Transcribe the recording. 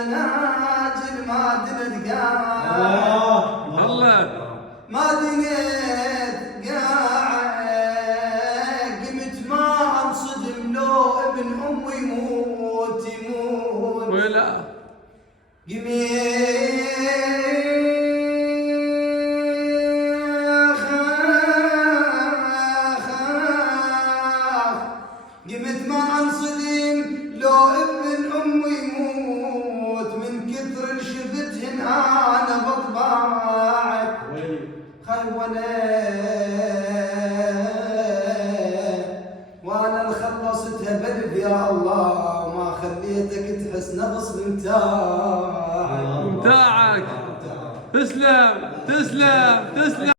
المناجل ما دنت قاعد الله ما دنت قاعد قمت ما انصدم لو ابن امي يموت ولا قمت ما انصدم لو ابن امي يموت من كثر اللي شفتهن انا بطباعك وانا اللي خلصتها بلف يا الله ما خليتك تحس نقص بمتاعك. تسلم تسلم تسلم.